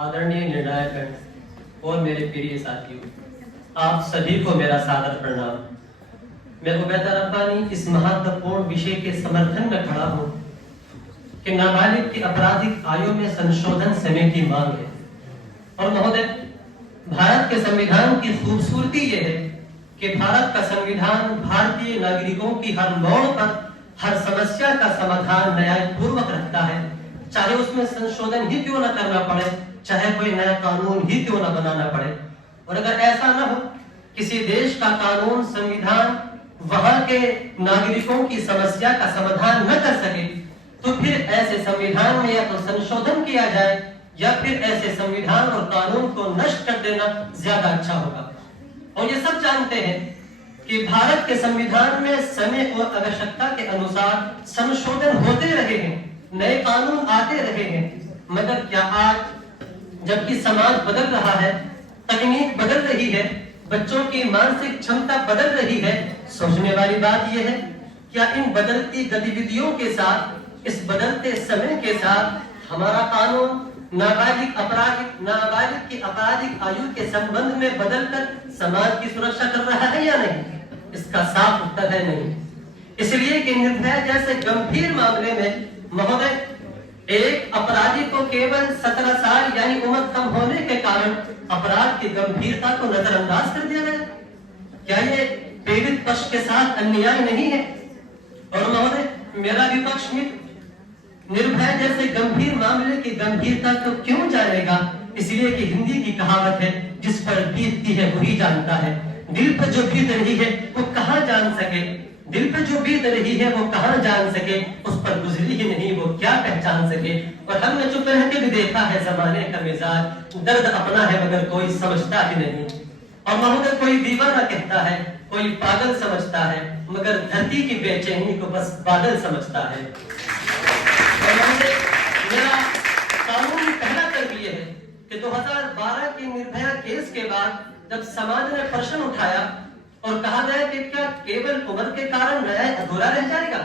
आदरणीय निर्णायक और मेरे प्रिय साथियों, आप सभी को मेरा सादर प्रणाम। मैं उबैदा रब्बानी इस महत्वपूर्ण विषय के समर्थन में खड़ा हूँ कि नाबालिग की आपराधिक आयु में संशोधन समय की मांग है। और महोदय, भारत के संविधान की खूबसूरती यह है कि भारत का संविधान भारतीय नागरिकों की हर मोड़ पर हर समस्या का समाधान न्यायपूर्वक रखता है, चाहे उसमें संशोधन ही क्यों न करना पड़े, चाहे कोई नया कानून ही क्यों न बनाना पड़े। और अगर ऐसा न हो, किसी देश का कानून संविधान वहां के नागरिकों की समस्या का समाधान न कर सके, तो फिर ऐसे संविधान में या तो संशोधन किया जाए या फिर ऐसे संविधान और कानून को नष्ट कर देना ज्यादा अच्छा होगा। और ये सब जानते हैं कि भारत के संविधान में समय और आवश्यकता के अनुसार संशोधन होते रहे हैं, नए कानून आते रहे हैं, मगर क्या आज जबकि समाज बदल रहा है, तकनीक बदल रही है, बच्चों की मानसिक क्षमता बदल रही है, सोचने वाली बात यह है क्या इन बदलती गतिविधियों के साथ, इस बदलते समय के साथ हमारा कानून नाबालिग की आपराधिक आयु के संबंध में बदलकर समाज की सुरक्षा कर रहा है या नहीं? इसका साफ उत्तर है नहीं। इसलिए कि निर्भया जैसे गंभीर मामले में महोदय, एक अपराधी को केवल 17 साल यानी उम्र कम होने के कारण अपराध की गंभीरता को नजरअंदाज कर दिया गया। क्या ये पीड़ित पक्ष के साथ अन्याय नहीं है? और महोदय, मेरा विपक्ष मित्र निर्भया जैसे गंभीर मामले की गंभीरता को क्यों जानेगा? इसलिए कि हिंदी की कहावत है, जिस पर बीतती है वही जानता है। दिल पर जो बीत रही है वो कहाँ जान सके, दिल पर जो बीत रही है वो कहाँ जान सके, उस पर गुजरी ही नहीं वो क्या पहचान सके। और हमने चुप रह के भी देखा है जमाने का मिजाज, दर्द अपना है मगर कोई समझता ही नहीं। और महोदय, कोई दीवाना कहता है, कोई पागल समझता है, मगर धरती की बेचैनी को बस बादल समझता है। और मेरा कानूनी पहला तर्क ये है कि 2012 के निर्भया केस के बाद जब समाज ने प्रश्न उठाया और कहा गया कि क्या केवल उम्र के कारण न्याय अधूरा रह जाएगा,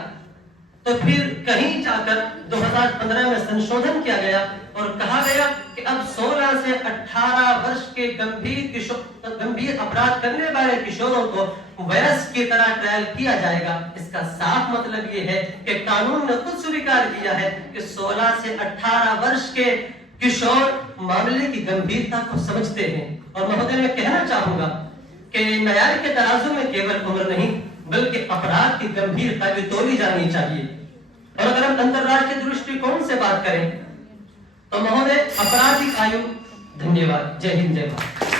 तो फिर कहीं जाकर 2015 में संशोधन किया गया और कहा गया कि अब 16 से 18 वर्ष के गंभीर अपराध करने वाले किशोरों को वयस्क की तरह ट्रायल किया जाएगा। इसका साफ मतलब ये है कि कानून ने खुद स्वीकार किया है कि 16 से 18 वर्ष के किशोर मामले की गंभीरता को समझते हैं। और महोदय, मैं कहना चाहूंगा कि न्याय के तराजू में केवल उम्र नहीं बल्कि अपराध की गंभीरता भी तोली जानी चाहिए। और अगर हम अंतरराष्ट्रीय दृष्टिकोण से बात करें तो महोदय, आपराधिक आयु, धन्यवाद, जय हिंद, जय भारत।